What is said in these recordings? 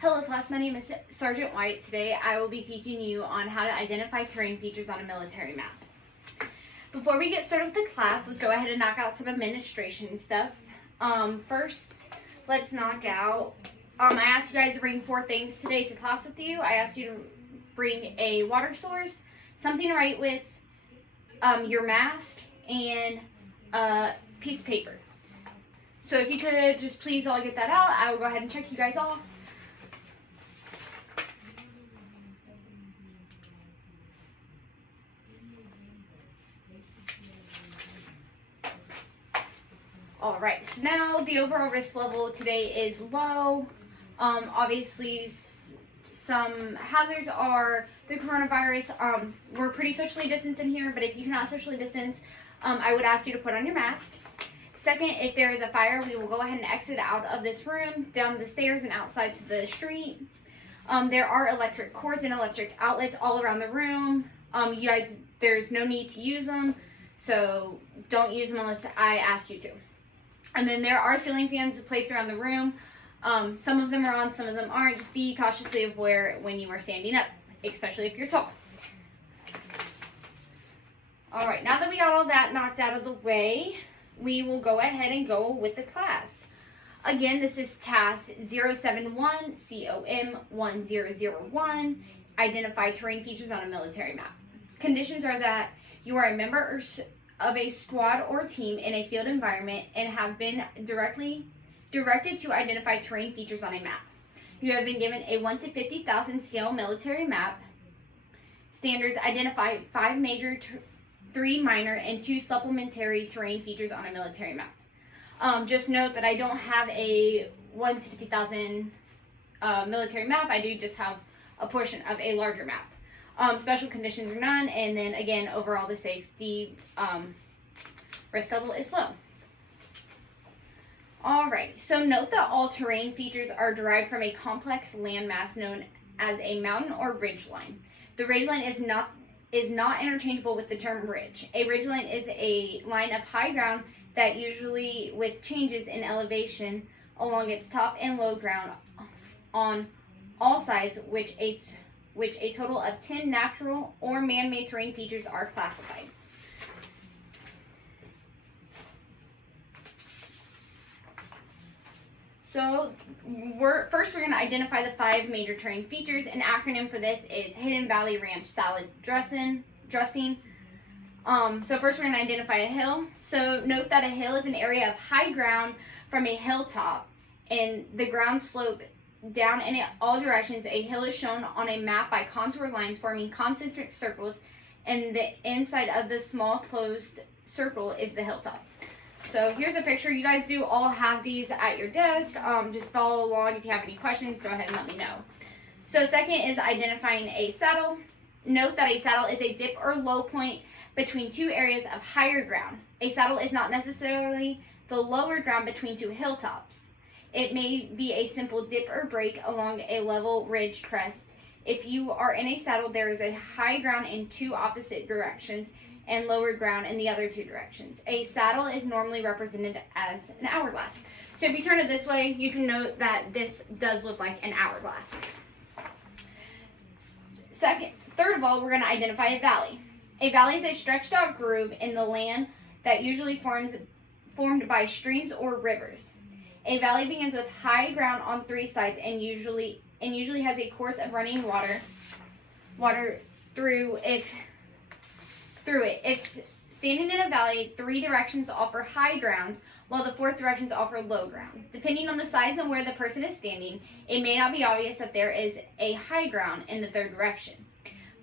Hello class, my name is Sergeant White. Today I will be teaching you on how to identify terrain features on a military map. Before we get started with the class, let's go ahead and knock out some administration stuff. First, let's knock out, I asked you guys to bring 4 things today to class with you. I asked you to bring a water source, something to write with, your mask, and a piece of paper. So if you could just please all get that out, I will go ahead and check you guys off. Alright, so now the overall risk level today is low. Obviously, some hazards are the coronavirus. We're pretty socially distanced in here, but if you cannot socially distance, I would ask you to put on your mask. Second, if there is a fire, we will go ahead and exit out of this room, down the stairs and outside to the street. There are electric cords and electric outlets all around the room. You guys, there's no need to use them, so don't use them unless I ask you to. And then there are ceiling fans placed around the room. Some of them are on, some of them aren't. Just be cautiously aware when you are standing up, especially if you're tall. Alright, now that we got all that knocked out of the way, we will go ahead and go with the class. Again, this is task 071 COM 1001, identify terrain features on a military map. Conditions are that you are a member of a squad or team in a field environment and have been directed to identify terrain features on a map. You have been given a 1 to 50,000 scale military map. Standards: identify 5 major, 3 minor, and 2 supplementary terrain features on a military map. Just note that I don't have a 1 to 50,000 military map. I do just have a portion of a larger map. Special conditions are none, and then again, overall the safety risk level is low. Alright, so note that all terrain features are derived from a complex landmass known as a mountain or ridge line. The ridge line is not interchangeable with the term ridge. A ridge line is a line of high ground that usually with changes in elevation along its top and low ground on all sides, which a total of 10 natural or man-made terrain features are classified. So first we're going to identify the 5 major terrain features. An acronym for this is Hidden Valley Ranch Salad Dressing. So first we're going to identify a hill. So note that a hill is an area of high ground from a hilltop, and the ground slope down in all directions. A hill is shown on a map by contour lines forming concentric circles, and the inside of the small closed circle is the hilltop. So here's a picture. You guys do all have these at your desk. Just follow along. If you have any questions, go ahead and let me know. So second is identifying a saddle. Note that a saddle is a dip or low point between 2 areas of higher ground. A saddle is not necessarily the lower ground between 2 hilltops. It may be a simple dip or break along a level ridge crest. If you are in a saddle, there is a high ground in 2 opposite directions and lower ground in the other 2 directions. A saddle is normally represented as an hourglass. So if you turn it this way, you can note that this does look like an hourglass. Third of all, we're going to identify a valley. A valley is a stretched out groove in the land that usually formed by streams or rivers. A valley begins with high ground on 3 sides and usually has a course of running water through it. If standing in a valley, 3 directions offer high grounds, while the 4th directions offer low ground. Depending on the size and where the person is standing, it may not be obvious that there is a high ground in the 3rd direction.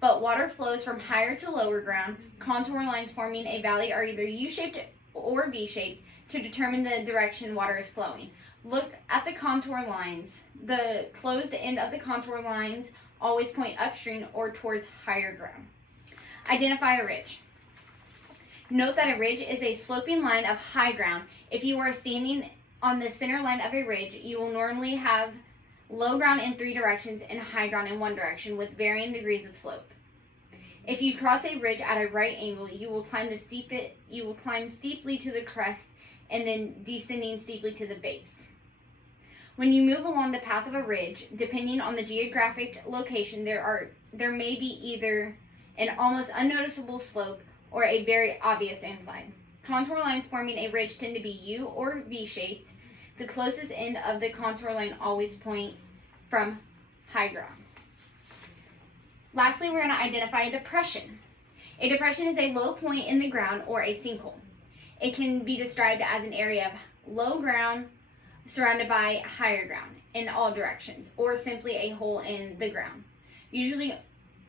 But water flows from higher to lower ground. Contour lines forming a valley are either U-shaped or V-shaped to determine the direction water is flowing. Look at the contour lines. The closed end of the contour lines always point upstream or towards higher ground. Identify a ridge. Note that a ridge is a sloping line of high ground. If you are standing on the center line of a ridge, you will normally have low ground in 3 directions and high ground in 1 direction with varying degrees of slope. If you cross a ridge at a right angle, you will climb steeply to the crest and then descending steeply to the base. When you move along the path of a ridge, depending on the geographic location, there may be either an almost unnoticeable slope or a very obvious incline. Contour lines forming a ridge tend to be U or V-shaped. The closest end of the contour line always point from high ground. Lastly, we're going to identify a depression. A depression is a low point in the ground or a sinkhole. It can be described as an area of low ground surrounded by higher ground in all directions, or simply a hole in the ground. Usually,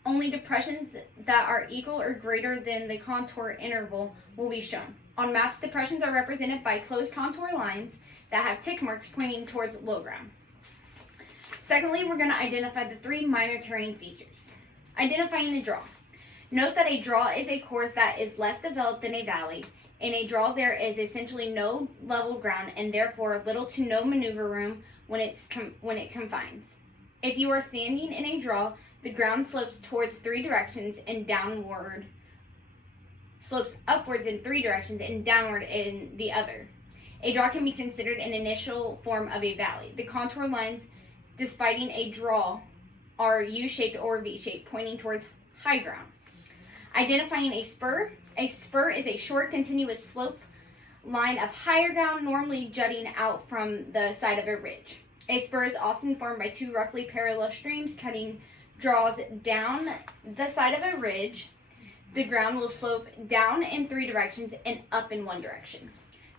only depressions that are equal or greater than the contour interval will be shown. On maps, depressions are represented by closed contour lines that have tick marks pointing towards low ground. Secondly, we're going to identify the 3 minor terrain features. Identifying the draw. Note that a draw is a course that is less developed than a valley. In a draw, there is essentially no level ground and therefore little to no maneuver room when it confines. If you are standing in a draw, the ground slopes towards 3 directions and downward, slopes upwards in 3 directions and downward in the other. A draw can be considered an initial form of a valley. The contour lines defining a draw are U-shaped or V-shaped, pointing towards high ground. Identifying a spur. A spur is a short, continuous slope line of higher ground, normally jutting out from the side of a ridge. A spur is often formed by 2 roughly parallel streams cutting draws down the side of a ridge. The ground will slope down in 3 directions and up in 1 direction.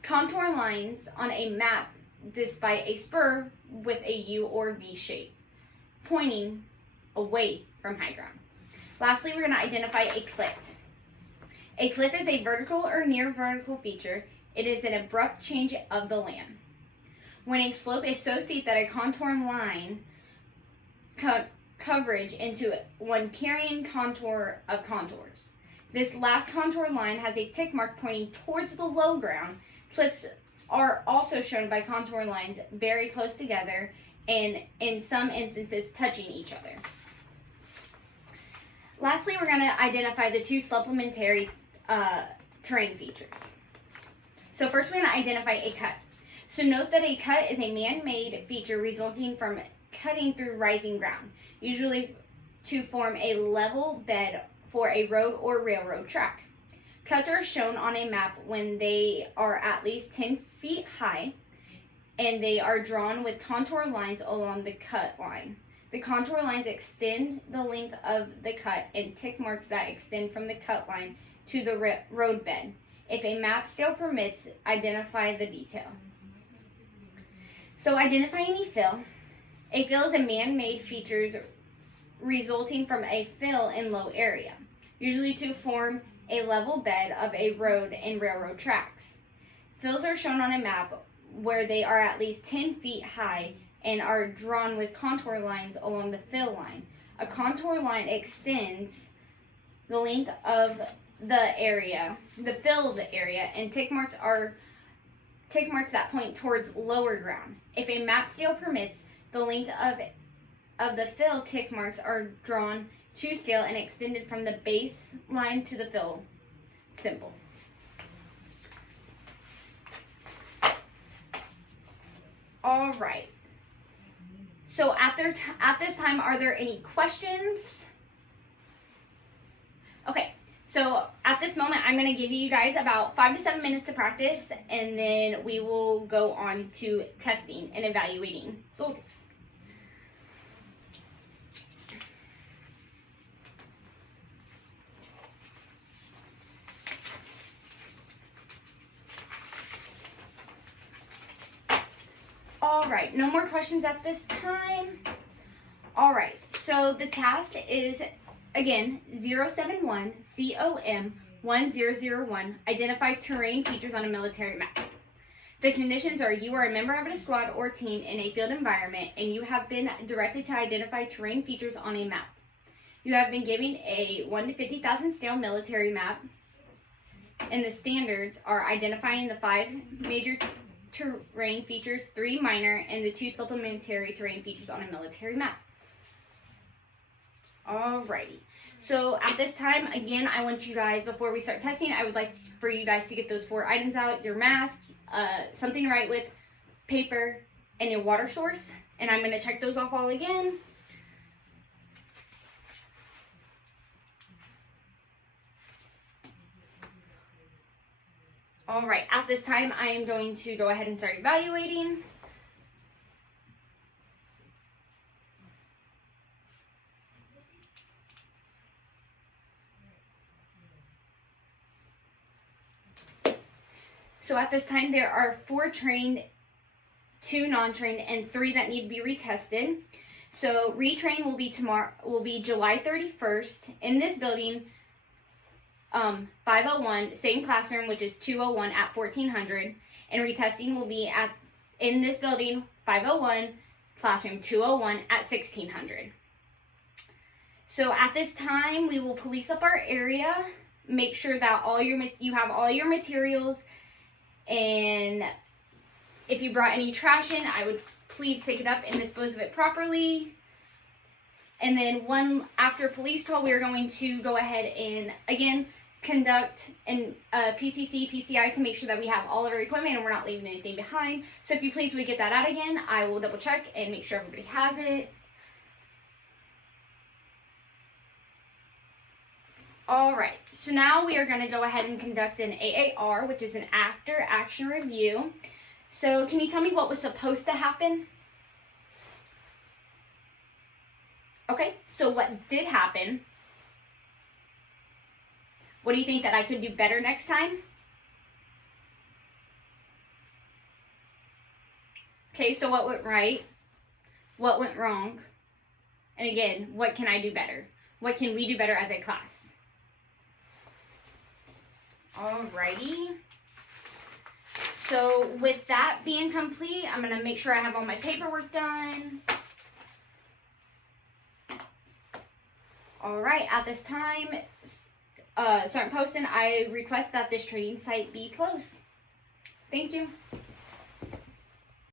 Contour lines on a map display a spur with a U or V shape, pointing away from high ground. Lastly, we're going to identify a cliff. A cliff is a vertical or near vertical feature. It is an abrupt change of the land. When a slope is so steep that a contour line coverage into one carrying contour of contours. This last contour line has a tick mark pointing towards the low ground. Cliffs are also shown by contour lines very close together and in some instances touching each other. Lastly, we're going to identify the 2 supplementary terrain features. So first we're going to identify a cut. So note that a cut is a man-made feature resulting from cutting through rising ground, usually to form a level bed for a road or railroad track. Cuts are shown on a map when they are at least 10 feet high and they are drawn with contour lines along the cut line. The contour lines extend the length of the cut and tick marks that extend from the cut line to the road bed. If a map scale permits, identify the detail. So identifying a fill. A fill is a man-made feature resulting from a fill in low area, usually to form a level bed of a road and railroad tracks. Fills are shown on a map where they are at least 10 feet high and are drawn with contour lines along the fill line. A contour line extends the length of the area, the filled area, and tick marks are tick marks that point towards lower ground. If a map scale permits, the length of the fill tick marks are drawn to scale and extended from the base line to the fill symbol. All right. So at this time, are there any questions? Okay. So at this moment, I'm going to give you guys about 5 to 7 minutes to practice, and then we will go on to testing and evaluating soldiers. All right, no more questions at this time. All right, so the task is, again, 071 COM 1001, identify terrain features on a military map. The conditions are you are a member of a squad or team in a field environment and you have been directed to identify terrain features on a map. You have been given a 1 to 50,000 scale military map, and the standards are identifying the 5 major terrain features, 3 minor, and the 2 supplementary terrain features on a military map. Alrighty. So at this time, again, I want you guys, before we start testing, I would like for you guys to get those 4 items out: your mask, something to write with, paper, and a water source. And I'm going to check those off all again. All right, at this time, I am going to go ahead and start evaluating. So at this time, there are 4 trained, 2 non-trained, and 3 that need to be retested. So retrain will be July 31st in this building, 501, same classroom, which is 201 at 1400, and retesting will be in this building, 501, classroom 201 at 1600. So at this time, we will police up our area, make sure that you have all your materials, and if you brought any trash in, I would please pick it up and dispose of it properly. And then after police call, we are going to go ahead and again conduct an PCC, PCI to make sure that we have all of our equipment and we're not leaving anything behind. So if you please would get that out again, I will double check and make sure everybody has it. All right, so now we are going to go ahead and conduct an AAR, which is an after action review. So can you tell me what was supposed to happen? Okay, so what did happen? What do you think that I could do better next time? Okay, so what went right? What went wrong? And again, what can I do better? What can we do better as a class? Alrighty. So with that being complete, I'm going to make sure I have all my paperwork done. Alright, at this time, Sergeant Poston, I request that this training site be closed. Thank you.